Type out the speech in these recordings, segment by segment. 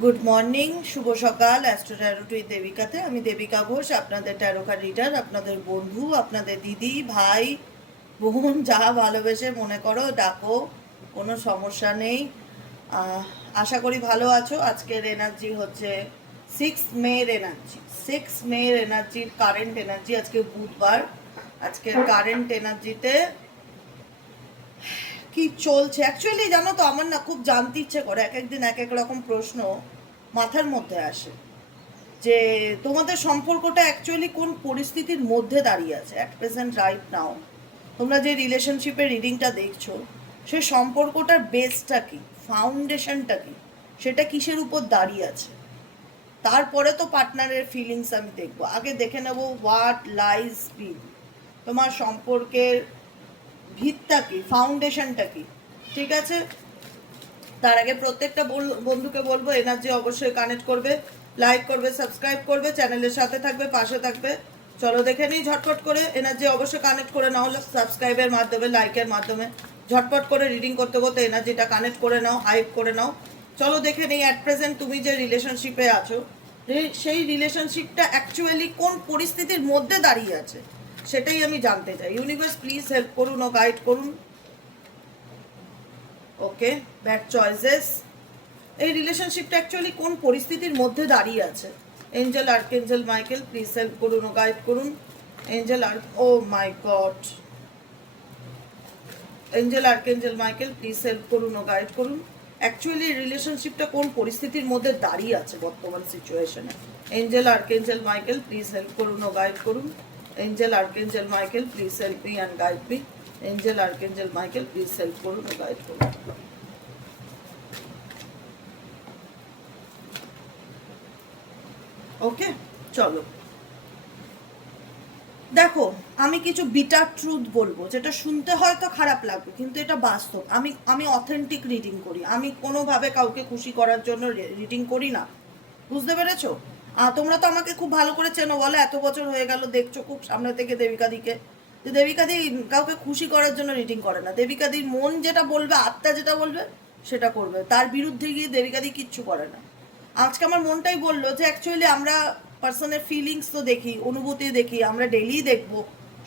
Good morning, শুভ সকাল। Astro taro টুই দেবিকাতে আমি দেবিকা ঘোষ, আপনাদের ট্যারোকার রিডার, আপনাদের বন্ধু, আপনাদের দিদি, ভাই, বোন, যা ভালোবেসে মনে করো ডাকো, কোনো সমস্যা নেই। আশা করি ভালো আছো। আজকের এনার্জি হচ্ছে 6 মের এনার্জি। 6 মের এনার্জির কারেন্ট এনার্জি। আজকে বুধবার। আজকের কারেন্ট এনার্জিতে কি চলছে অ্যাকচুয়ালি জানো তো, আমার না খুব জানতে ইচ্ছে করে। এক একদিন এক এক রকম প্রশ্ন মাথার মধ্যে আসে যে তোমাদের সম্পর্কটা অ্যাকচুয়ালি কোন পরিস্থিতির মধ্যে দাঁড়িয়ে আছে অ্যাট প্রেজেন্ট রাইট নাও। তোমরা যে রিলেশনশিপের রিডিংটা দেখছো, সেই সম্পর্কটার বেসটা কি, ফাউন্ডেশনটা কি, সেটা কিসের উপর দাঁড়িয়ে আছে। তারপরে তো পার্টনারের ফিলিংস আমি দেখবো। আগে দেখে নেব হোয়াট লাইজ বি, তোমার সম্পর্কের ভিতটা কি, ফাউন্ডেশনটা কি। ঠিক আছে, তার আগে প্রত্যেকটা বন্ধুকে বলবো এনার্জি অবশ্যই কানেক্ট করবে, লাইক করবে, সাবস্ক্রাইব করবে, চ্যানেলের সাথে থাকবে, পাশে থাকবে। চলো দেখে নিই ঝটপট করে। এনার্জি অবশ্যই কানেক্ট করে নাও, সাবস্ক্রাইবের মাধ্যমে, লাইকের মাধ্যমে। ঝটপট করে রিডিং করতে করতে এনার্জিটা কানেক্ট করে নাও, হাইপ করে নাও। চলো দেখে নিই অ্যাট প্রেজেন্ট তুমি যে রিলেশনশিপে আছো, সেই রিলেশনশিপটা অ্যাকচুয়ালি কোন পরিস্থিতির মধ্যে দাঁড়িয়ে আছে, সেটাই আমি জানতে চাই। ইউনিভার্স প্লিজ হেল্প করুন ও গাইড করুন। Okay, bad choices. এই রিলেশনশিপটা অ্যাকচুয়ালি কোন পরিস্থিতির মধ্যে দাঁড়িয়ে আছে। Angel archangel Michael please help করুন ও গাইড করুন। এঞ্জেল আর oh my god, angel archangel Michael please help করুন ও গাইড করুন। অ্যাকচুয়ালি রিলেশনশিপটা কোন পরিস্থিতির মধ্যে দাঁড়িয়ে আছে বর্তমান সিচুয়েশনে। Angel archangel Michael please help করুন ও গাইড করুন। Angel archangel Michael please help me and guide me. Angel archangel Michael please help করুন ও গাইড করুন। ওকে, চলো দেখো, আমি কিছু বিটার ট্রুথ বলবো, যেটা শুনতে হয়তো খারাপ লাগবে কিন্তু এটা বাস্তব। আমি আমি অথেন্টিক রিডিং করি, আমি কোনোভাবে কাউকে খুশি করার জন্য রিডিং করি না। বুঝতে পেরেছো? তোমরা তো আমাকে খুব ভালো করে চেনো, বলো এত বছর হয়ে গেল, দেখছো খুব সামনে থেকে দেবিকাদিকে, যে দেবিকাদি কাউকে খুশি করার জন্য রিডিং করে না। দেবিকাদির মন যেটা বলবে, আত্মা যেটা বলবে সেটা করবে, তার বিরুদ্ধে গিয়ে দেবিকাদি কিচ্ছু করে না। আজকে আমার মনটাই বললো যে অ্যাকচুয়ালি আমরা পার্সনের ফিলিংস তো দেখি, অনুভূতি দেখি, আমরা ডেইলি দেখবো,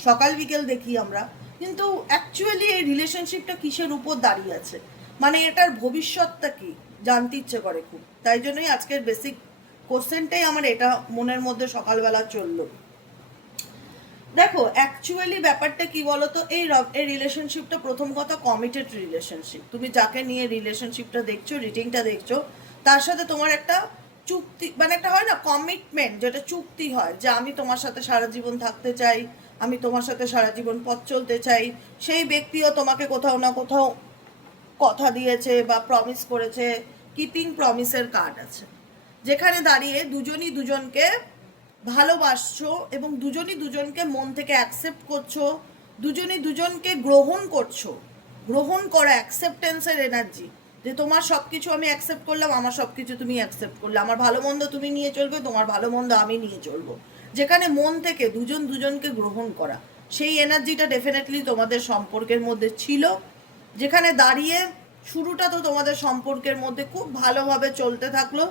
সকাল বিকেল দেখি আমরা, কিন্তু অ্যাকচুয়ালি এই রিলেশনশিপটা কিসের উপর দাঁড়িয়ে আছে, মানে এটার ভবিষ্যৎটা কি জানতে ইচ্ছে করে খুব। তাই জন্যই আজকের বেসিক কোশ্চেনটাই আমার এটা মনের মধ্যে সকালবেলা চললো। দেখো অ্যাকচুয়ালি ব্যাপারটা কি বলতো, এই রিলেশনশিপটা প্রথম কথা কমিটেড রিলেশনশিপ। তুমি যাকে নিয়ে রিলেশনশিপটা দেখছো, রিডিংটা দেখছো, তার সাথে তোমার একটা চুক্তি, মানে একটা হয় না কমিটমেন্ট, যেটা চুক্তি হয় যে আমি তোমার সাথে সারা জীবন থাকতে চাই, আমি তোমার সাথে সারা জীবন পথ চলতে চাই। সেই ব্যক্তিও তোমাকে কোথাও না কোথাও কথা দিয়েছে বা প্রমিস করেছে। কিপিং প্রমিসের কার্ড আছে, যেখানে দাঁড়িয়ে দুজনই দুজনকে ভালোবাসছো এবং দুজনই দুজনকে মন থেকে অ্যাকসেপ্ট করছো, দুজনই দুজনকে গ্রহণ করছো। গ্রহণ করা, অ্যাকসেপ্টেন্সের এনার্জি, যে তোমার সব কিছু আমি অ্যাকসেপ্ট করলাম, আমার সব কিছু তুমি অ্যাকসেপ্ট করলে, আমার ভালো মন্দ তুমি নিয়ে চলবে, তোমার ভালো মন্দ আমি নিয়ে চলবো। যেখানে মন থেকে দুজন দুজনকে গ্রহণ করা, সেই এনার্জিটা ডেফিনেটলি তোমাদের সম্পর্কের মধ্যে ছিল। যেখানে দাঁড়িয়ে শুরুটা তো তোমাদের সম্পর্কের মধ্যে খুব ভালোভাবে চলতে থাকলো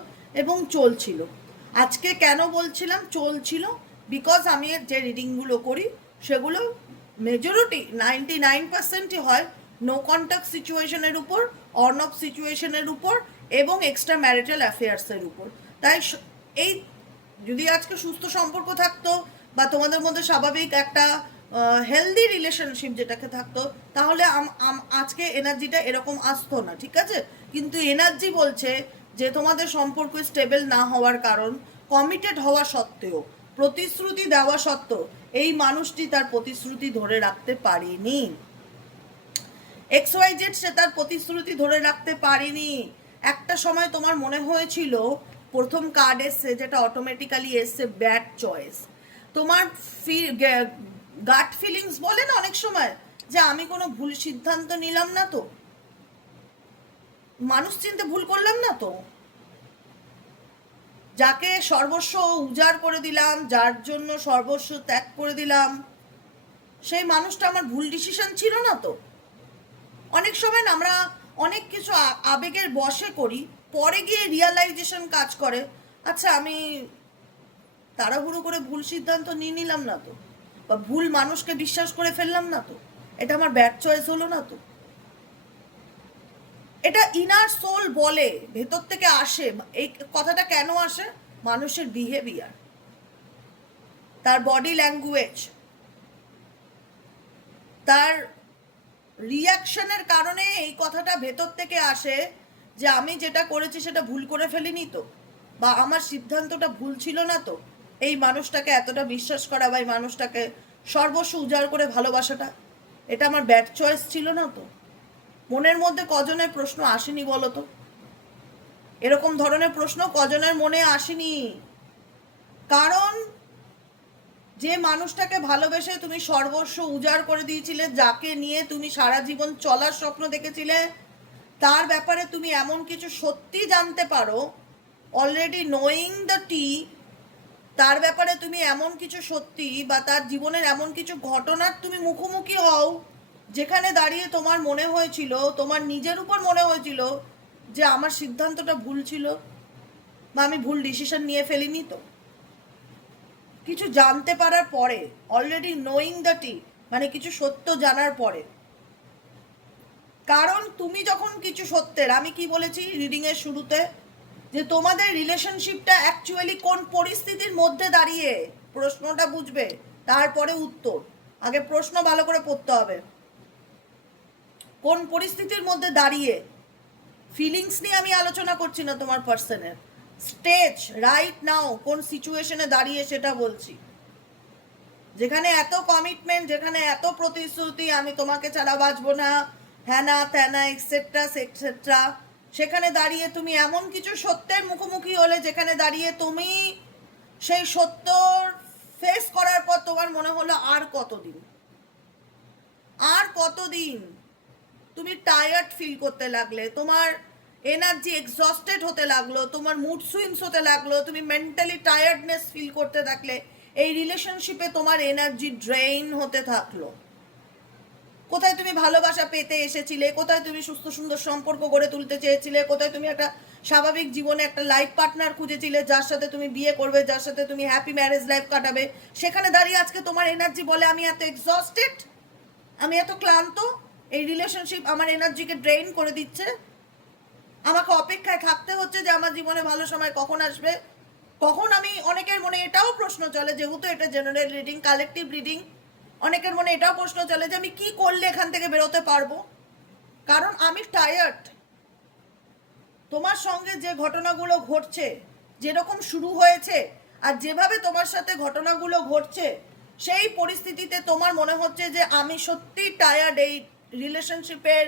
এবং চলছিল। আজকে কেন বলছিলাম চলছিল, বিকজ আমি যে রিডিংগুলো করি সেগুলো মেজরিটি 99%ই হয় নো কন্ট্যাক্ট সিচুয়েশনের উপর, অন অফ সিচুয়েশনের উপর এবং এক্সট্রা ম্যারিটাল অ্যাফেয়ার্সের উপর। তাই এই যদি আজকে সুস্থ সম্পর্ক থাকতো বা তোমাদের মধ্যে স্বাভাবিক একটা হেলদি রিলেশনশিপ যেটাকে থাকতো, তাহলে আজকে এনার্জিটা এরকম আসতো না, ঠিক আছে। কিন্তু এনার্জি বলছে যে তোমাদের সম্পর্ক স্টেবল না হওয়ার কারণ, কমিটেড হওয়া সত্ত্বেও, প্রতিশ্রুতি দেওয়া সত্ত্বেও এই মানুষটি তার প্রতিশ্রুতি ধরে রাখতে পারেনি। XYZ সে তার প্রতিশ্রুতি ধরে রাখতে পারেনি। একটা সময় তোমার মনে হয়েছিল, প্রথম কার্ড এসছে যেটা অটোমেটিক্যালি এসছে ব্যাড চয়েস। তোমার গাট ফিলিংস বলে না অনেক সময়, যে আমি কোনো ভুল সিদ্ধান্ত নিলাম না তো, মানুষ চিনতে ভুল করলাম না তো, যাকে সর্বস্ব উজাড় করে দিলাম, যার জন্য সর্বস্ব ত্যাগ করে দিলাম, সেই মানুষটা আমার ভুল ডিসিশন ছিল না তো। অনেক সময় আমরা অনেক কিছু আবেগের বশে করি, পরে গিয়ে রিয়ালাইজেশন কাজ করে, আচ্ছা আমি তাড়াহুড়ো করে ভুল সিদ্ধান্ত নিয়ে নিলাম না তো, বা ভুল মানুষকে বিশ্বাস করে ফেললাম না তো, এটা আমার ব্যাড চয়েস হলো না তো। এটা ইনার সোল বলে, ভেতর থেকে আসে। এই কথাটা কেন আসে? মানুষের বিহেভিয়ার, তার বডি ল্যাঙ্গুয়েজ, তার রিয়াকশনের কারণে এই কথাটা ভেতর থেকে আসে যে আমি যেটা করেছি সেটা ভুল করে ফেলিনি তো, বা আমার সিদ্ধান্তটা ভুল ছিল না তো, এই মানুষটাকে এতটা বিশ্বাস করা বা এই মানুষটাকে সর্বস্ব উজাড় করে ভালোবাসাটা, এটা আমার ব্যাড চয়েস ছিল না তো। মনের মধ্যে কজনের প্রশ্ন আসেনি বলো তো? এরকম ধরনের প্রশ্ন কজনের মনে আসেনি? কারণ যে মানুষটাকে ভালোবেসে তুমি সর্বস্ব উজাড় করে দিয়েছিলে, যাকে নিয়ে তুমি সারা জীবন চলার স্বপ্ন দেখেছিলে, তার ব্যাপারে তুমি এমন কিছু সত্যি জানতে পারো, অলরেডি নোয়িং দ্য টি, তার ব্যাপারে তুমি এমন কিছু সত্যি বা তার জীবনের এমন কিছু ঘটনার তুমি মুখোমুখি হও, যেখানে দাঁড়িয়ে তোমার মনে হয়েছিল, তোমার নিজের উপর মনে হয়েছিল যে আমার সিদ্ধান্তটা ভুল ছিল, বা আমি ভুল ডিসিশন নিয়ে ফেলিনি তো। কিছু জানতে পারার পরে, অলরেডি নোয়িং দ্য টি, মানে কিছু সত্য জানার পরে। কারণ তুমি যখন কিছু সত্যের, আমি কি বলেছি রিডিংয়ের শুরুতে, যে তোমাদের রিলেশনশিপটা অ্যাকচুয়ালি কোন পরিস্থিতির মধ্যে দাঁড়িয়ে, প্রশ্নটা বুঝবে তারপরে উত্তর। আগে প্রশ্ন ভালো করে পড়তে হবে। কোন পরিস্থিতির মধ্যে দাঁড়িয়ে, ফিলিংস নিয়ে আমি আলোচনা করছি না তোমার পার্সনের, স্টেজ রাইট নাও কোন সিচুয়েশনে দাঁড়িয়ে সেটা বলছি। যেখানে এত কমিটমেন্ট, যেখানে এত প্রতিশ্রুতি, আমি তোমাকে ছাড়া বাঁচবো না, হ্যানা ত্যানা এক্সেট্রা এক্সেট্রা, সেখানে দাঁড়িয়ে তুমি এমন কিছু সত্যের মুখোমুখি হলে যেখানে দাঁড়িয়ে তুমি সেই সত্যর ফেস করার পর তোমার মনে হলো আর কতদিন, আর কতদিন। তুমি টায়ার্ড ফিল করতে লাগলে, তোমার এনার্জি এক্সস্টেড হতে লাগলো, তোমার মুড সুইংস হতে লাগলো, তুমি মেন্টালি টায়ার্ডনেস ফিল করতে থাকলে, এই রিলেশনশিপে তোমার এনার্জি ড্রেইন হতে থাকলো। কোথায় তুমি ভালোবাসা পেতে এসেছিলে, কোথায় তুমি সুস্থ সুন্দর সম্পর্ক গড়ে তুলতে চেয়েছিলে, কোথায় তুমি একটা স্বাভাবিক জীবনে একটা লাইফ পার্টনার খুঁজেছিলে, যার সাথে তুমি বিয়ে করবে, যার সাথে তুমি হ্যাপি ম্যারেজ লাইফ কাটাবে, সেখানে দাঁড়িয়ে আজকে তোমার এনার্জি বলে আমি এত এক্সস্টেড, আমি এত ক্লান্ত, এই রিলেশনশিপ আমার এনার্জিকে ড্রেইন করে দিচ্ছে, আমাকে অপেক্ষায় থাকতে হচ্ছে যে আমার জীবনে ভালো সময় কখন আসবে, কখন আমি, অনেকের মনে এটাও প্রশ্ন চলে, যেহেতু এটা জেনারেল রিডিং, কালেকটিভ রিডিং, অনেকের মনে এটাও প্রশ্ন চলে যে আমি কি করলে এখান থেকে বেরোতে পারবো, কারণ আমি টায়ার্ড। তোমার সঙ্গে যে ঘটনাগুলো ঘটছে, যেরকম শুরু হয়েছে আর যেভাবে তোমার সাথে ঘটনাগুলো ঘটছে, সেই পরিস্থিতিতে তোমার মনে হচ্ছে যে আমি সত্যি টায়ার্ড এই রিলেশনশিপের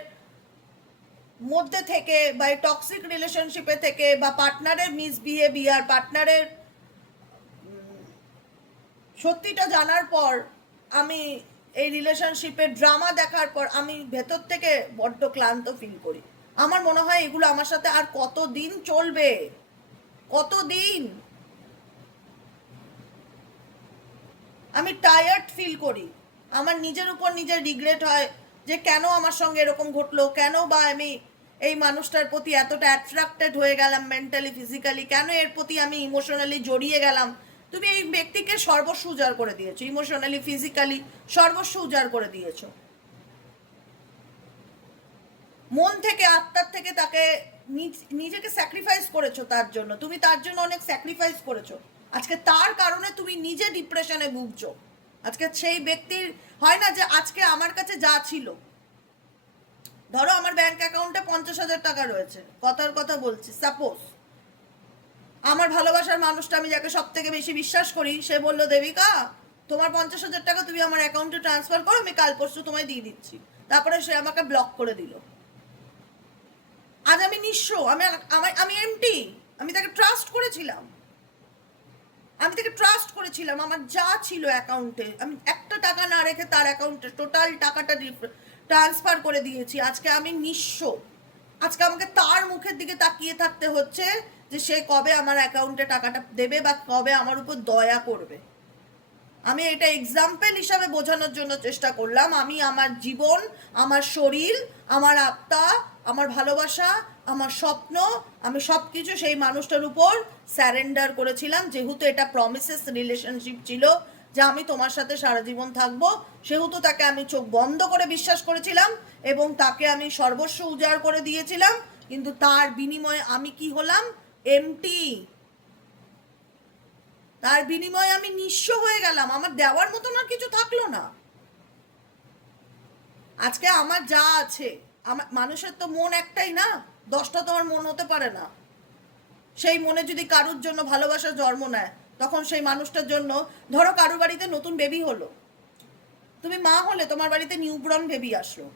মধ্যে থেকে, বা এই টক্সিক রিলেশনশিপে থেকে, বা পার্টনারের মিসবিহেভিয়ার, পার্টনারের সত্যিটা জানার পর, আমি এই রিলেশনশিপের ড্রামা দেখার পর আমি ভেতর থেকে বড্ড ক্লান্ত ফিল করি। আমার মনে হয় এগুলো আমার সাথে আর কতদিন চলবে, কতদিন। আমি টায়ার্ড ফিল করি, আমার নিজের উপর নিজের রিগ্রেট হয় যে কেন আমার সঙ্গে এরকম ঘটলো, কেন বা আমি এই মানুষটার প্রতি এতটা অ্যাট্রাক্টেড হয়ে গেলাম মেন্টালি ফিজিক্যালি, কেন এর প্রতি আমি ইমোশনালি জড়িয়ে গেলাম। তুমি এই ব্যক্তিকে সর্বস্ব উজাড় করে দিয়েছো, ইমোশনালি ফিজিক্যালি সর্বস্ব উজাড় করে দিয়েছো, মন থেকে আত্মার থেকে তাকে নিজেকে স্যাক্রিফাইস করেছো তার জন্য, তুমি তার জন্য অনেক স্যাক্রিফাইস করেছো। আজকে তার কারণে তুমি নিজে ডিপ্রেশনে ভুগছো। আজকে সেই ব্যক্তির, হয় না যে আজকে আমার কাছে যা ছিল, ধরো আমার ব্যাংক অ্যাকাউন্টে 50,000 টাকা রয়েছে, কথার কথা বলছি, সাপোজ আমার ভালোবাসার মানুষটা, আমি যাকে সব থেকে বেশি বিশ্বাস করি, সে বললো দেবিকা তোমার 50,000 টাকা তুমি আমার অ্যাকাউন্টে ট্রান্সফার করো, আমি কাল পরশু তোমায় দিয়ে দিচ্ছি। তারপরে সে আমাকে ব্লক করে দিল। আজ আমি নিঃস্ব, আমি এমটি। আমি তাকে ট্রাস্ট করেছিলাম, আমার যা ছিল অ্যাকাউন্টে, আমি একটা টাকা না রেখে তার অ্যাকাউন্টে টোটাল টাকাটা ট্রান্সফার করে দিয়েছি। আজকে আমি নিঃস্ব, আজকে আমাকে তার মুখের দিকে তাকিয়ে থাকতে হচ্ছে যে সে কবে আমার অ্যাকাউন্টে টাকাটা দেবে বা কবে আমার উপর দয়া করবে। আমি এটা এক্সাম্পল হিসাবে বোঝানোর জন্য চেষ্টা করলাম। আমি আমার জীবন, আমার শরীর, আমার আত্মা, আমার ভালোবাসা আমার স্বপ্ন, আমি সব কিছু সেই মানুষটার উপর স্যারেন্ডার করেছিলাম, যেহেতু এটা প্রমিসেস রিলেশনশিপ ছিল যে আমি তোমার সাথে সারা জীবন থাকবো, সেহেতু তাকে আমি চোখ বন্ধ করে বিশ্বাস করেছিলাম এবং তাকে আমি সর্বস্ব উজাড় করে দিয়েছিলাম। কিন্তু তার বিনিময়ে আমি কি হলাম? এমটি। তার বিনিময়ে আমি নিঃস্ব হয়ে গেলাম, আমার দেওয়ার মতন আর কিছু থাকলো না। আজকে আমার যা আছে, আমার মানুষের তো মন একটাই না, 10টা তো আমার মন হতে পারে না। সেই মনে যদি কারুর জন্য ভালোবাসা জন্ম নেয়, তখন সেই মানুষটার জন্য, ধরো কারুর বাড়িতে নতুন বেবি হলো, তুমি মা হলে, তোমার বাড়িতে নিউবর্ন বেবি আসলো,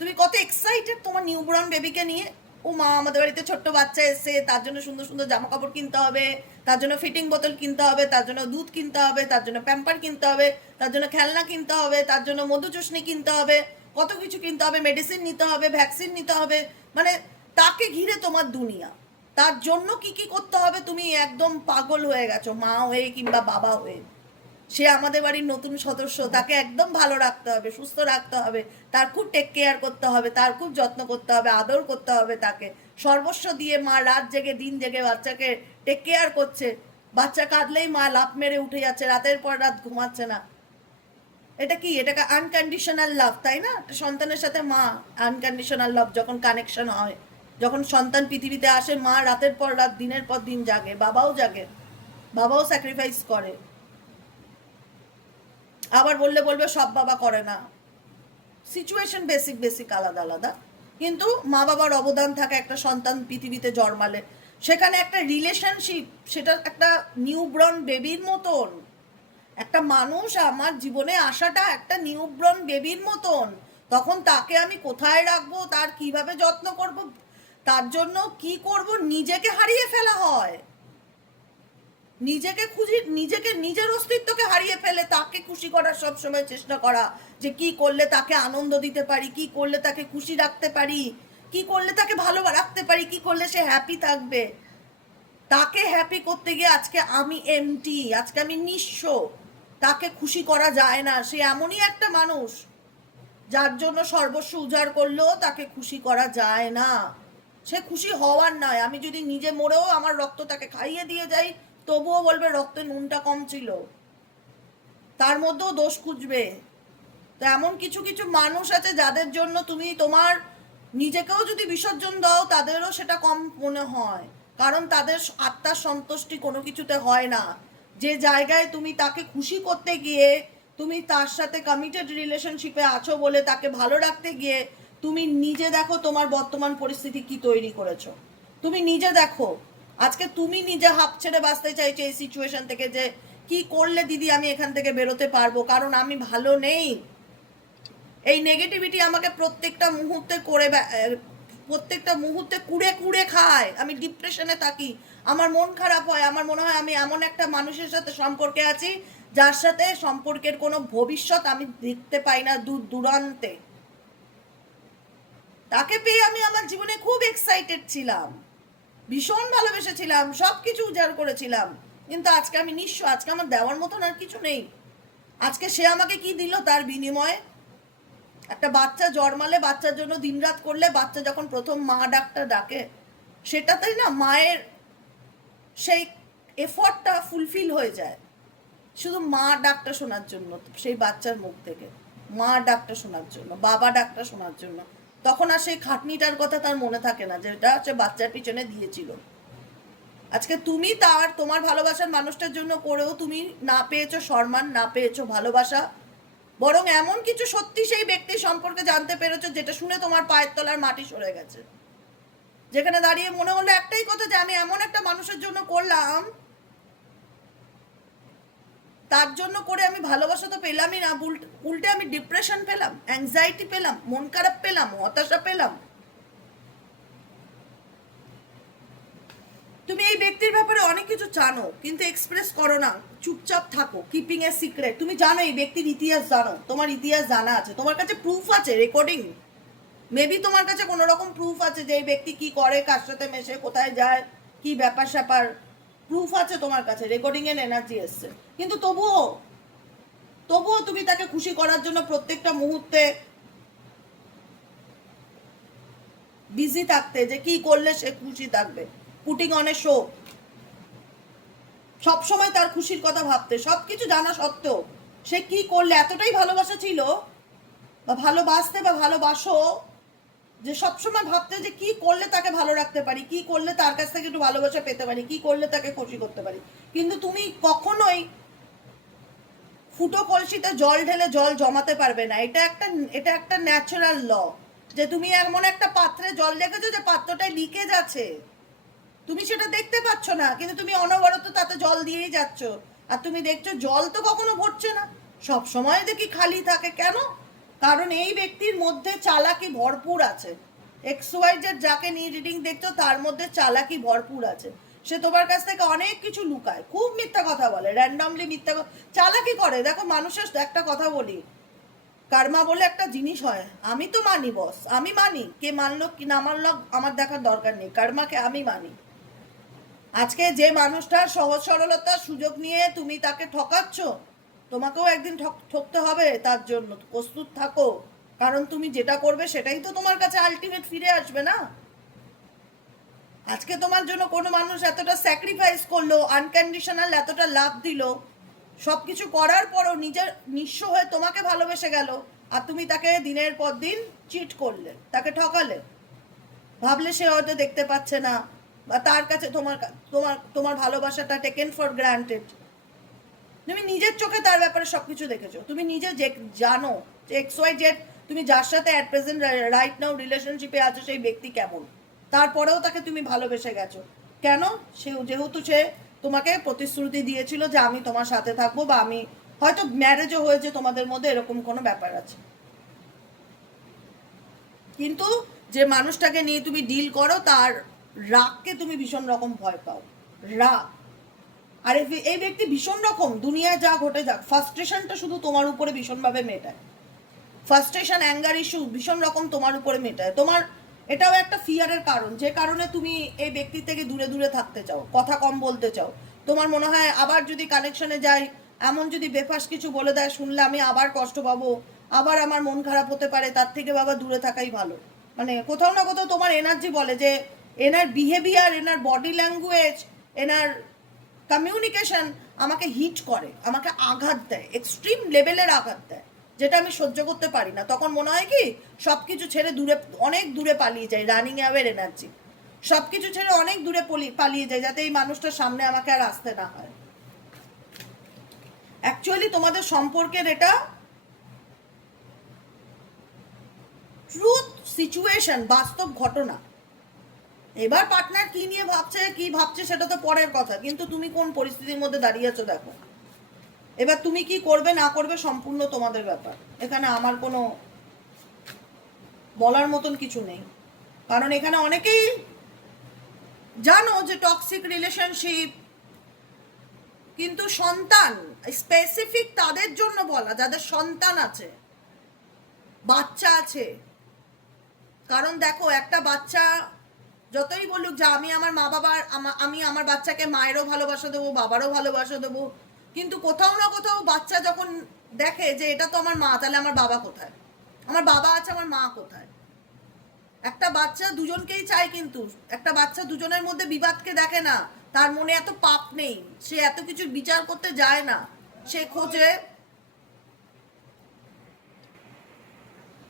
তুমি কত এক্সাইটেড তোমার নিউবর্ন বেবিকে নিয়ে। ও মা, আমাদের বাড়িতে ছোট্ট বাচ্চা এসে, তার জন্য সুন্দর সুন্দর জামা কাপড় কিনতে হবে, তার জন্য ফিটিং বোতল কিনতে হবে, তার জন্য দুধ কিনতে হবে, তার জন্য প্যাম্পার কিনতে হবে, তার জন্য খেলনা কিনতে হবে, তার জন্য মধু চুষনি কিনতে হবে, কত কিছু কিনতে হবে, মেডিসিন নিতে হবে, ভ্যাকসিন নিতে হবে, মানে তাকে ঘিরে তোমার দুনিয়া। তার জন্য কি কি করতে হবে, তুমি একদম পাগল হয়ে গেছো মা হয়ে কিংবা বাবা হয়ে। সে আমাদের বাড়ির নতুন সদস্য, তাকে একদম ভালো রাখতে হবে, সুস্থ রাখতে হবে, তার খুব টেক কেয়ার করতে হবে, তার খুব যত্ন করতে হবে, আদর করতে হবে, তাকে সর্বস্ব দিয়ে মা রাত জেগে দিন জেগে বাচ্চাকে টেক কেয়ার করছে। বাচ্চা কাঁদলেই মা লাফ মেরে উঠে যাচ্ছে, রাতের পর রাত ঘুমাচ্ছে না। এটা কি? এটাকে আনকন্ডিশনাল লাভ, তাই না? সন্তানের সাথে মা আনকন্ডিশনাল লাভ যখন কানেকশন হয়, যখন সন্তান পৃথিবীতে আসে, মা রাতের পর রাত দিনের পর দিন জাগে, বাবাও জাগে, বাবাও স্যাক্রিফাইস করে। আবার বললে বলবে সব বাবা করে না, সিচুয়েশন বেসিক বেসিক আলাদা আলাদা, কিন্তু মা বাবার অবদান থাকে একটা সন্তান পৃথিবীতে জন্মালে। সেখানে একটা রিলেশনশিপ, সেটা একটা নিউবর্ন বেবির মতন। একটা মানুষ আমার জীবনে আসাটা একটা নিউবর্ন বেবির মতন। তখন তাকে আমি কোথায় রাখবো, তার কিভাবে যত্ন করব, তার জন্য কি করব, নিজেকে হারিয়ে ফেলা হয়। নিজেকে খুঁজি, নিজেকে, নিজের অস্তিত্বকে হারিয়ে ফেলে তাকে খুশি করার সবসময় চেষ্টা করা, যে কি করলে তাকে আনন্দ দিতে পারি, কি করলে তাকে খুশি রাখতে পারি, কি করলে তাকে ভালো রাখতে পারি, কি করলে সে হ্যাপি থাকবে। তাকে হ্যাপি করতে গিয়ে আজকে আমি এমটি, আজকে আমি নিঃস্ব। তাকে খুশি করা যায় না। সে এমনই একটা মানুষ যার জন্য সর্বস্ব উজাড় করলেও তাকে খুশি করা যায় না। সে খুশি হওয়ার নয়। আমি যদি নিজে মরেও আমার রক্ত তাকে খাইয়ে দিয়ে যাই, তবুও বলবে রক্তে নুনটা কম ছিল, তার মধ্যেও দোষ খুঁজবে। তো এমন কিছু কিছু মানুষ আছে যাদের জন্য তুমি তোমার নিজেকেও যদি বিসর্জন দাও, তাদেরও সেটা কম মনে হয়, কারণ তাদের আত্মার সন্তুষ্টি কোনো কিছুতে হয় না। যে জায়গায় তুমি তাকে খুশি করতে গিয়ে, তুমি তার সাথে কমিটেড রিলেশনশিপে আছো বলে তাকে ভালো রাখতে গিয়ে, তুমি নিজে দেখো তোমার বর্তমান পরিস্থিতি কি তৈরি করেছো। তুমি নিজে দেখো, আজকে তুমি নিজে হাঁপ ছেড়ে বাঁচতে চাইছো এই সিচুয়েশন থেকে, যে কি করলে দিদি আমি এখান থেকে বেরোতে পারবো, কারণ আমি ভালো নেই। এই নেগেটিভিটি আমাকে প্রত্যেকটা মুহূর্তে প্রত্যেকটা মুহূর্তে কুড়ে কুড়ে খায়। আমি ডিপ্রেশনে থাকি, আমার মন খারাপ হয়, আমার মনে হয় আমি এমন একটা মানুষের সাথে সম্পর্কে আছি যার সাথে সম্পর্কের কোনো ভবিষ্যৎ আমি দেখতে পাই না দূর দূরান্তে। তাকে পেয়ে আমি আমার জীবনে খুব এক্সাইটেড ছিলাম, ভীষণ ভালোবেসেছিলাম, সব কিছু উজাড় করেছিলাম, কিন্তু আজকে আমি নিঃস্ব। আজকে আমার দেওয়ার মতন আর কিছু নেই। আজকে সে আমাকে কি দিল তার বিনিময়ে? একটা বাচ্চা জন্মালে, বাচ্চার জন্য দিনরাত করলে, বাচ্চা যখন প্রথম মা ডাকটা ডাকে, সেটাতেই না মায়ের সেই এফর্টটা ফুলফিল হয়ে যায়, শুধু মা ডাকটা শোনার জন্য। সেই বাচ্চার মুখ থেকে মা ডাকটা শোনার জন্য, বাবা ডাকটা শোনার জন্য। তখন আর সেই খাটনিটার কথা তার মনে থাকে না, যেটা হচ্ছে বাচ্চার পিছনে দিয়েছিল। আজকে তুমি তোমার ভালোবাসার মানুষটার জন্য করেও তুমি না পেয়েছো সম্মান, না পেয়েছো ভালোবাসা, বরং এমন কিছু সত্যি সেই ব্যক্তির সম্পর্কে জানতে পেরেছো যেটা শুনে তোমার পায়ের তলার মাটি সরে গেছে। যেখানে দাঁড়িয়ে মনে হলো একটাই কথা, যে আমি এমন একটা মানুষের জন্য করলাম, তার জন্য করে আমি ভালোবাসা তো পেলামই না, উল্টে আমি ডিপ্রেশন পেলাম, অ্যাংজাইটি পেলাম, মন খারাপ পেলাম, হতাশা পেলাম। তুমি এই ব্যক্তির ব্যাপারে অনেক কিছু জানো, কিন্তু এক্সপ্রেস করো না, চুপচাপ থাকো, কিপিং এ সিক্রেট। তুমি জানো এই ব্যক্তির ইতিহাস, জানো, তোমার ইতিহাস জানা আছে, তোমার কাছে প্রুফ আছে, রেকর্ডিং, মেবি তোমার কাছে কোনো রকম প্রুফ আছে যে এই ব্যক্তি কি করে, কার সাথে মেশে, কোথায় যায়, কি ব্যাপার স্যাপার, প্রুফ আছে তোমার কাছে, রেকর্ডিং এর এনার্জি এসছে। কিন্তু তবুও তুমি তাকে খুশি করার জন্য প্রত্যেকটা মুহূর্তে বিজি থাকতে, যে কি করলে সে খুশি থাকবে, পুটিং অন এ শো, সবসময় তার খুশির কথা ভাবতে, সবকিছু জানা সত্ত্বেও সে কি করলে এতটাই ভালোবাসা ছিল বা ভালোবাসতে বা ভালোবাসো যে সবসময় ভাবতে যে কি করলে তাকে ভালো রাখতে পারি, কি করলে তার কাছ থেকে একটু ভালোবাসা পেতে পারি, কি করলে তাকে খুশি করতে পারি। কিন্তু তুমি কখনোই ফুটো কলসিতে জল ঢেলে জল জমাতে পারবে না। এটা একটা ন্যাচারাল ল, যে তুমি এমন একটা পাত্রে জল রেখেছো যে পাত্রটায় লিকেজ আছে, তুমি সেটা দেখতে পাচ্ছ না, কিন্তু তুমি অনবরত তাতে জল দিয়েই যাচ্ছ, আর তুমি দেখছো জল তো কখনো ভরছে না, সব সময় দেখি খালি থাকে। কেন? কারণ এই ব্যক্তির মধ্যে চালাকি ভরপুর আছে। XY যাকে নিয়ে রিডিং দেখছো তার মধ্যে চালাকি ভরপুর আছে। সে তোমার কাছ থেকে অনেক কিছু লুকায়, খুব মিথ্যা কথা বলে, র্যান্ডমলি মিথ্যা চালাকি করে। দেখো, মানুষের একটা কথা বলি, কার্মা বলে একটা জিনিস হয়, আমি তো মানি বস, আমি মানি, কে মানলো কি না মানলো আমার দেখার দরকার নেই, কার্মাকে আমি মানি। আজকে যে মানুষটার সহজ সরলতার সুযোগ নিয়ে তুমি তাকে ঠকাচ্ছ, তোমাকেও একদিন ঠকতে হবে, তার জন্য প্রস্তুত থাকো, কারণ তুমি যেটা করবে সেটাই তো তোমার কাছে আলটিমেট ফিরে আসবে না। আজকে তোমার জন্য কোনো মানুষ এতটা স্যাক্রিফাইস করলো, আনকন্ডিশনাল এতটা লাভ দিল, সবকিছু করার পরও নিজের নিঃস্ব হয়ে তোমাকে ভালোবেসে গেল, আর তুমি তাকে দিনের পর দিন চিট করলে, তাকে ঠকালে, ভাবলে সে হয়তো দেখতে পাচ্ছে না, বা তার কাছে তোমার তোমার তোমার ভালোবাসাটা টেকেন ফর গ্রান্টেড। তুমি নিজের চোখে তার ব্যাপারে সবকিছু দেখেছো, তুমি নিজে যে জানো যে XYZ তুমি যার সাথে অ্যাট প্রেজেন্ট রাইট নাও রিলেশনশিপে আছো সেই ব্যক্তি কেমন, তারপরেও তাকে তুমি ভালোবেসে গেছো। কেন? যেহেতু সে তোমাকে প্রতিশ্রুতি দিয়েছিল যে আমি তোমার সাথে থাকবো, বা আমি হয়তো ম্যারেজও হয়েছে তোমাদের মধ্যে, এরকম কোনো ব্যাপার আছে। কিন্তু যে মানুষটাকে নিয়ে তুমি ডিল করো তার রাগকে তুমি ভীষণ রকম ভয় পাও, রাগ। আর এই ব্যক্তি ভীষণ রকম দুনিয়ায় যা ঘটে যাক ফার্স্ট্রেশনটা শুধু তোমার উপরে ভীষণভাবে মেটায়, ফার্স্ট্রেশন অ্যাঙ্গার ইস্যু ভীষণ রকম তোমার উপরে মেটায়। তোমার এটাও একটা ফিয়ারের কারণ, যে কারণে তুমি এই ব্যক্তি থেকে দূরে দূরে থাকতে চাও, কথা কম বলতে চাও। তোমার মনে হয় আবার যদি কানেকশনে যাই, এমন যদি বেফাস কিছু বলে দেয়, শুনলে আমি আবার কষ্ট পাবো, আবার আমার মন খারাপ হতে পারে, তার থেকে বাবা দূরে থাকাই ভালো। মানে কোথাও না কোথাও তোমার এনার্জি বলে যে এনার বিহেভিয়ার, এনার বডি ল্যাঙ্গুয়েজ, এনার কমিউনিকেশন আমাকে হিট করে, আমাকে আঘাত দেয়, এক্সট্রিম লেভেলের আঘাত দেয়, যেটা আমি সহ্য করতে পারি না। তখন মনে হয় কি সব কিছু ছেড়ে দূরে, অনেক দূরে পালিয়ে যাই, রানিং অ্যাওয়ের এনার্জি, সব কিছু ছেড়ে অনেক দূরে পালিয়ে যাই, যাতে এই মানুষটার সামনে আমাকে আর আসতে না হয়। অ্যাকচুয়ালি তোমাদের সম্পর্কের এটা ট্রুথ সিচুয়েশন, বাস্তব ঘটনা। এবার পার্টনার কি নিয়ে ভাবছে সেটা তো পরের কথা, কিন্তু তুমি কোন পরিস্থিতির মধ্যে দাঁড়িয়ে আছো দেখো। এবার তুমি কি করবে না করবে সম্পূর্ণ তোমাদের ব্যাপার, এখানে আমার কোনো বলার মতন কিছু নেই। কারণ এখানে অনেকেই জানো যে টক্সিক রিলেশনশিপ, কিন্তু সন্তান স্পেসিফিক তাদের জন্য বলা, যাদের সন্তান আছে, বাচ্চা আছে। কারণ দেখো, একটা বাচ্চা যতই বলুক যে আমি আমার মা বাবার, আমি আমার বাচ্চাকে মায়েরও ভালোবাসা দেবো, বাবারও ভালোবাসা দেবো, কিন্তু কোথাও না কোথাও বাচ্চা যখন দেখে যে এটা তো আমার মা, তাহলে আমার বাবা কোথায়? আমার বাবা আছে, আমার মা কোথায়? একটা বাচ্চা দুজনকেই চায়, কিন্তু একটা বাচ্চা দুজনের মধ্যে বিবাদকে দেখে না, তার মনে এত পাপ নেই, সে এত কিছু বিচার করতে যায় না, সে খোঁজে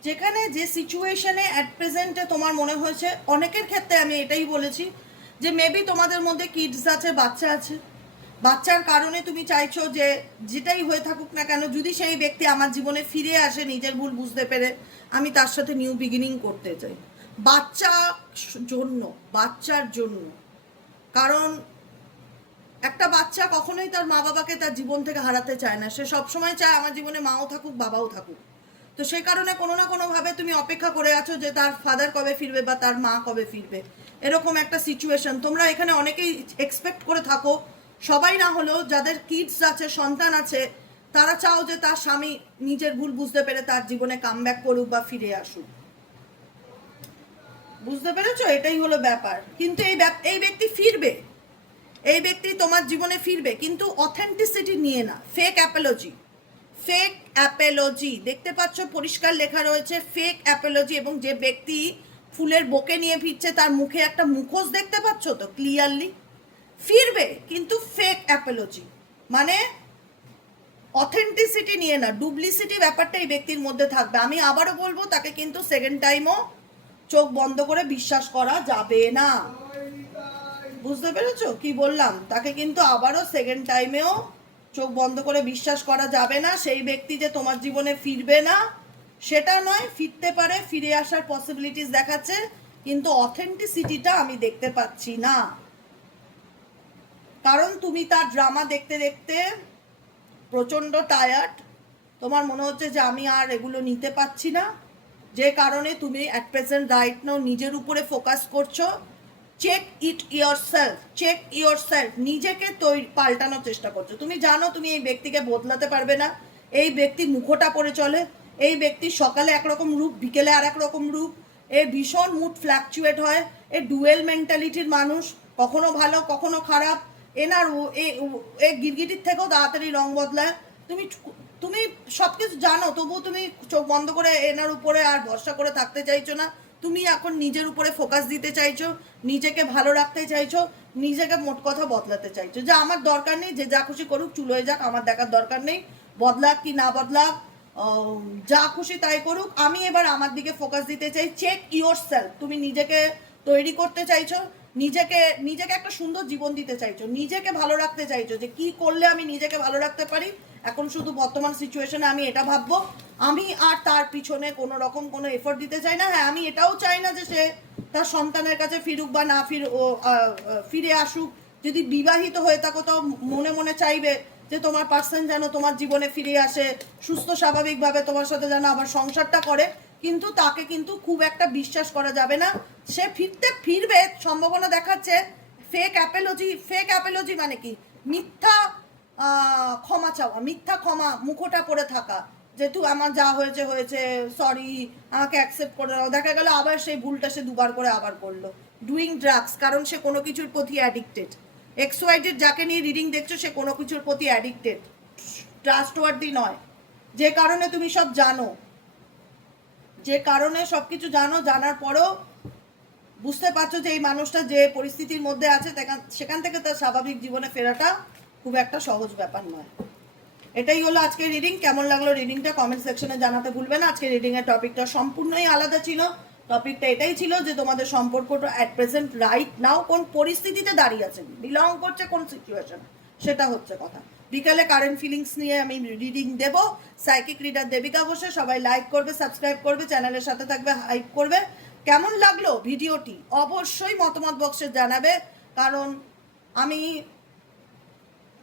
যেখানে যে সিচুয়েশনে অ্যাট প্রেজেন্টে তোমার মনে হয়েছে। অনেকের ক্ষেত্রে আমি এটাই বলেছি যে মেবি তোমাদের মধ্যে কিডস আছে, বাচ্চা আছে, বাচ্চার কারণে তুমি চাইছো যে যেটাই হয়ে থাকুক না কেন, যদি সেই ব্যক্তি আমার জীবনে ফিরে আসে নিজের ভুল বুঝতে পেরে, আমি তার সাথে নিউ বিগিনিং করতে চাই। বাচ্চার জন্য। কারণ একটা বাচ্চা কখনোই তার মা বাবাকে তার জীবন থেকে হারাতে চায় না, সে সবসময় চায় আমার জীবনে মাও থাকুক, বাবাও থাকুক। তো সেই কারণে কোনো না কোনোভাবে তুমি অপেক্ষা করে আছো যে তার ফাদার কবে ফিরবে বা তার মা কবে ফিরবে, এরকম একটা সিচুয়েশন তোমরা এখানে অনেকেই এক্সপেক্ট করে থাকো। সবাই না হলেও যাদের কিডস আছে, সন্তান আছে, তারা চাও যে তার স্বামী নিজের ভুল বুঝতে পেরে তার জীবনে কামব্যাক করুক বা ফিরে আসুক। বুঝতে পেরেছো? এটাই হলো ব্যাপার। কিন্তু এই ব্যক্তি ফিরবে, এই ব্যক্তি তোমার জীবনে ফিরবে, কিন্তু অথেন্টিসিটি নিয়ে না, ফেক অ্যাপোলজি। দেখতে পাচ্ছ পরিষ্কার লেখা রয়েছে ফেক অ্যাপোলজি। এবং যে ব্যক্তি ফুলের বোকে নিয়ে ফিরছে, তার মুখে একটা মুখোশ দেখতে পাচ্ছ তো ক্লিয়ারলি। ফিরবে কিন্তু ফেক অ্যাপোলজি, মানে অথেন্টিসিটি নিয়ে না, ডুপ্লিসিটি ব্যাপারটা এই ব্যক্তির মধ্যে থাকবে। আমি আবারও বলবো, তাকে কিন্তু সেকেন্ড টাইমও চোখ বন্ধ করে বিশ্বাস করা যাবে না। বুঝতে পেরেছো কি বললাম? তাকে কিন্তু আবারও সেকেন্ড টাইমেও চোখ বন্ধ করে বিশ্বাস করা যাবে না। সেই ব্যক্তি যে তোমার জীবনে ফিরবে না সেটা নয়, ফিরতে পারে, ফিরে আসার পসিবিলিটিস দেখাচ্ছে, কিন্তু অথেন্টিসিটিটা আমি দেখতে পাচ্ছি না। কারণ তুমি তার ড্রামা দেখতে দেখতে প্রচণ্ড টায়ার্ড, তোমার মনে হচ্ছে যে আমি আর এগুলো নিতে পারছি না, যে কারণে তুমি অ্যাট প্রেজেন্ট রাইট নাও নিজের উপরে ফোকাস করছো। Check it yourself, check yourself, নিজেকে পাল্টানোর চেষ্টা করছো। তুমি জানো তুমি এই ব্যক্তিকে বদলাতে পারবে না, এই ব্যক্তি মুখোটা পরে চলে, এই ব্যক্তি সকালে একরকম রূপ, বিকেলে আর এক রকম রূপ, এ ভীষণ মুড ফ্ল্যাকচুয়েট হয়, এ ডুয়েল মেন্টালিটির মানুষ, কখনো ভালো কখনো খারাপ, এনার এ গিরগিটির থেকেও তাড়াতাড়ি রং বদলায়। তুমি তুমি সব কিছু জানো, তবুও তুমি চোখ বন্ধ করে এনার উপরে আর ভরসা করে থাকতে চাইছো না। তুমি এখন নিজের উপরে ফোকাস দিতে চাইছো, নিজেকে ভালো রাখতে চাইছো, নিজেকে মোট কথা বদলাতে চাইছো, যে আমার দরকার নেই, যে যা খুশি করুক চুলো হয়ে যাক, আমার দেখার দরকার নেই, বদলাক কি না বদলাক, যা খুশি তাই করুক, আমি এবার আমার দিকে ফোকাস দিতে চাই। চেক ইয়োর সেলফ, তুমি নিজেকে তৈরি করতে চাইছো, নিজেকে নিজেকে একটা সুন্দর জীবন দিতে চাইছো, নিজেকে ভালো রাখতে চাইছো, যে কি করলে আমি নিজেকে ভালো রাখতে পারি। এখন শুধু বর্তমান সিচুয়েশনে আমি এটা ভাববো, আমি আর তার পিছনে কোনো রকম কোনো এফোর্ট দিতে চাই না। হ্যাঁ, আমি এটাও চাই না যে সে তার সন্তানের কাছে ফিরুক বা না ফিরে আসুক। যদি বিবাহিত হয়ে থাকো তো মনে মনে চাইবে যে তোমার পার্সন যেন তোমার জীবনে ফিরে আসে, সুস্থ স্বাভাবিকভাবে তোমার সাথে যেন আবার সংসারটা করে, কিন্তু তাকে কিন্তু খুব একটা বিশ্বাস করা যাবে না। সে ফিরবে সম্ভাবনা দেখাচ্ছে। ফেক অ্যাপোলজি, ফেক অ্যাপোলজি মানে কি? মিথ্যা ক্ষমা চাওয়া, মিথ্যা ক্ষমা, মুখোটা পরে থাকা, যেহেতু আমার যা হয়েছে হয়েছে, সরি, আমাকে অ্যাকসেপ্ট করে দাও। দেখা গেল আবার সেই ভুলটা সে দুবার করে আবার করলো। ডুইং ড্রাগস, কারণ সে কোনো কিছুর প্রতি অ্যাডিক্টেড। এক্সওয়াইটেড যাকে নিয়ে রিডিং দেখছো, সে কোনো কিছুর প্রতি অ্যাডিক্টেড, ট্রাস্টওয়ার্দি নয়। যে কারণে তুমি সব জানো, যে কারণে সব কিছু জানো, জানার পরও বুঝতে পারছো যে এই মানুষটা যে পরিস্থিতির মধ্যে আছে সেখান থেকে তার স্বাভাবিক জীবনে ফেরাটা খুব একটা সহজ ব্যাপার নয়। এটাই হলো আজকের রিডিং। কেমন লাগলো রিডিংটা কমেন্ট সেকশনে জানাতে ভুলবে না। আজকের রিডিংয়ের টপিকটা সম্পূর্ণই আলাদা ছিল। টপিকটা এটাই ছিল যে তোমাদের সম্পর্কটা অ্যাট প্রেজেন্ট রাইট নাও কোন পরিস্থিতিতে দাঁড়িয়ে আছে, বিলং করছে কোন সিচুয়েশন, সেটা হচ্ছে কথা। বিকালে কারেন্ট ফিলিংস নিয়ে আমি রিডিং দেব। সাইকিক রিডার দেবিকা বসে। সবাই লাইক করবে, সাবস্ক্রাইব করবে, চ্যানেলের সাথে থাকবে, হাইপ করবে। কেমন লাগলো ভিডিওটি অবশ্যই মতামত বক্সে জানাবে, কারণ আমি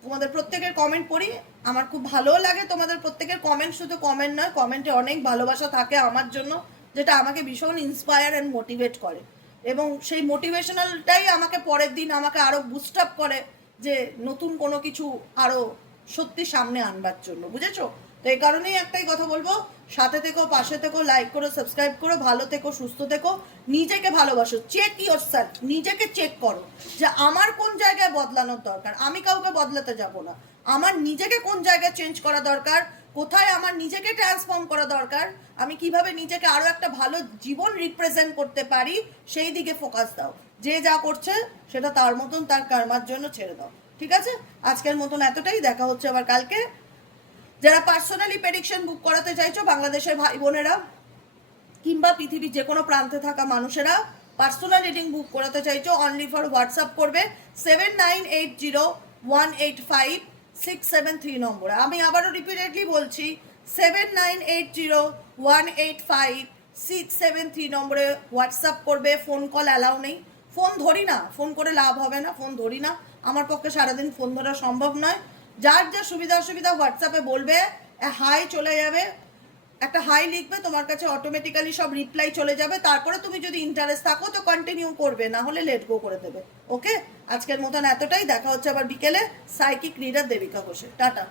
তোমাদের প্রত্যেকের কমেন্ট পড়ি, আমার খুব ভালোও লাগে তোমাদের প্রত্যেকের কমেন্ট। শুধু কমেন্ট নয়, কমেন্টে অনেক ভালোবাসা থাকে আমার জন্য, যেটা আমাকে ভীষণ ইন্সপায়ার অ্যান্ড মোটিভেট করে, এবং সেই মোটিভেশনালটাই আমাকে পরের দিন আমাকে আরও বুস্ট আপ করে যে নতুন কোনো কিছু আরও সত্যি সামনে আনবার জন্য। বুঝেছো? তো এই কারণেই একটাই কথা বলবো, সাথে থেকো, পাশে থেকো, লাইক করো, সাবস্ক্রাইব করো, ভালো থেকো, সুস্থ থেকো, নিজেকে ভালোবাসো। চেক ইয়োর সেলফ, নিজেকে চেক করো যে আমার কোন জায়গায় বদলানোর দরকার। আমি কাউকে বদলাতে যাব না, আমার নিজেকে কোন জায়গায় চেঞ্জ করা দরকার, কোথায় আমার নিজেকে ট্রান্সফর্ম করা দরকার, আমি কিভাবে নিজেকে আরও একটা ভালো জীবন রিপ্রেজেন্ট করতে পারি, সেই দিকে ফোকাস দাও। যে যা করছে সেটা তার মতন, তার কর্মার জন্য ছেড়ে দাও। ঠিক আছে? আজকের মতন এতটাই, দেখা হচ্ছে আবার কালকে। যারা পার্সোনালি প্রেডিকশন বুক করাতে চাইছো, বাংলাদেশের ভাই বোনেরা কিংবা পৃথিবীর যে কোনো প্রান্তে থাকা মানুষেরা পার্সোনাল রিডিং বুক করাতে চাইছো, অনলি ফর হোয়াটসঅ্যাপ করবে 7980185673 নম্বরে। আমি আবারও রিপিটেডলি বলছি, 7980185673 নম্বরে হোয়াটসঅ্যাপ করবে। ফোন কল অ্যালাউ নেই, ফোন ধরি না, ফোন করে লাভ হবে না, ফোন ধরি না, আমার পক্ষে সারাদিন ফোন ধরা সম্ভব নয়। যার যা সুবিধা অসুবিধা হোয়াটসঅ্যাপে বলবে, হাই চলে যাবে, একটা হাই লিখবে, তোমার কাছে অটোমেটিক্যালি সব রিপ্লাই চলে যাবে। তারপরে তুমি যদি ইন্টারেস্ট থাকো তো কন্টিনিউ করবে, না হলে লেট গো করে দেবে। ওকে, আজকের মতন এতটাই, দেখা হচ্ছে আবার বিকেলে। সাইকিক রিডার দেবিকা ঘোষে। টাটা।